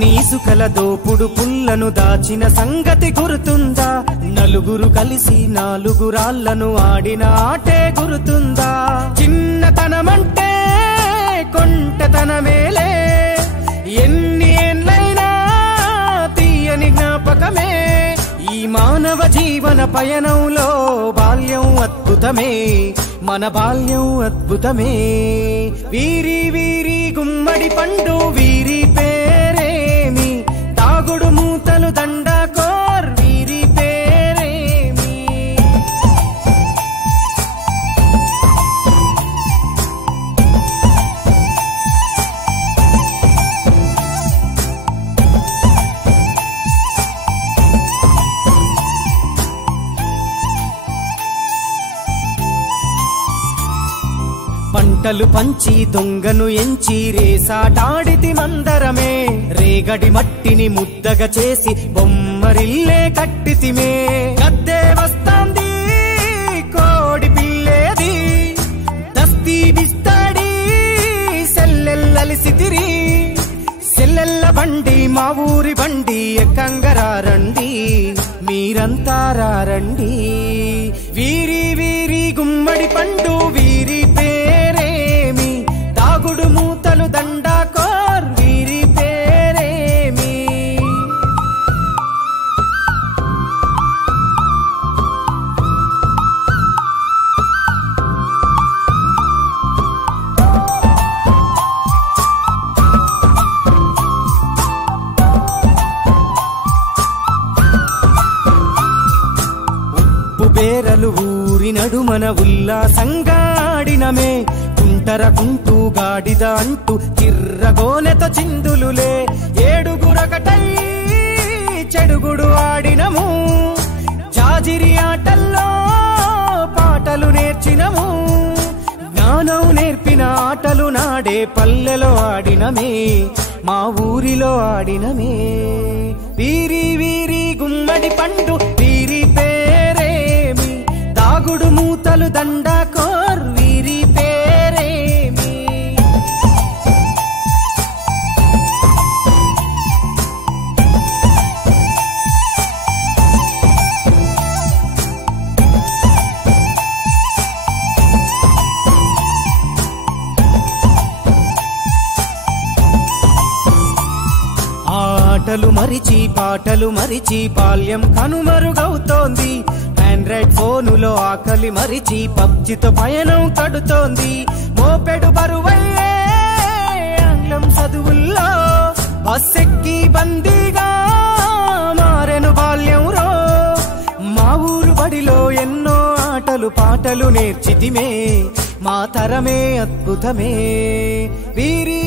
నీసుకల దోపుడు పుల్లను దాచిన సంగతి గుర్తుందా? నలుగురు కలిసి నాలుగురాళ్లను ఆడిన ఆటే గుర్తుందా? చిన్నతనమంటే కొంటతనమేలే, ఎన్ని ఏళ్ళైనా తీయని జ్ఞాపకమే. ఈ మానవ జీవన పయనంలో బాల్యం అద్భుతమే, మన బాల్యం అద్భుతమే. వీరి వీరి గుమ్మడి పండు వీరి పేరేమి, తాగుడు మూతలు దండాకోర్ వీరి పేరేమి. పంటలు పంచి దొంగను ఎంచి రేసాటాడితి మందరమే, రేగడి మట్టిని ముద్దగా చేసి బొమ్మరిల్లే కట్టితిమే. గద్దే వస్తాంది కోడి పిల్లేది, దస్తీ బిస్తాడి సెల్లెల్లలిసితిరి. సెల్లెల్ల బండి మా ఊరి బండి ఎక్కంగరారండి, మీరంతా రారండి. వీరి వీరి గుమ్మడి పండు వీరి పేరేమి, తాగుడు మూతలు దండాకోర్ వీరి పేరేమి. బేరలు ఊరి నడుమన ఉల్లాసంగా ఆడినమే, కుంటరకుంటూ గాడిద అంటూ చిర్రగోనెతో చిందులులే. ఏడుగురకటై చెడుగుడు ఆడినము, జాజిరి ఆటల్లో పాటలు నేర్చినము. జ్ఞానం నేర్పిన ఆటలు నాడే పల్లెలో ఆడినమే, మా ఊరిలో ఆడినమే. వీరి వీరి గుమ్మడి పండు వీరి పేరేమి, తాగుడు మూతలు దండాకోర్ వీరి పేరేమి. ఆటలు మరిచి పాటలు మరిచి బాల్యం కనుమరుగవుతోంది. ఆండ్రాయిడ్ ఫోనులో ఆకలి మరిచి పబ్జితో పయనం కడుతోంది. మోపెడు బరువయ్యే ఆంగ్లం చదువుల్లో బస్సెక్కి బందీగా మారెను బాల్యం రో. మా ఊరు బడిలో ఎన్నో ఆటలు పాటలు నేర్చితిమే, మా తరమే అద్భుతమే. వీరి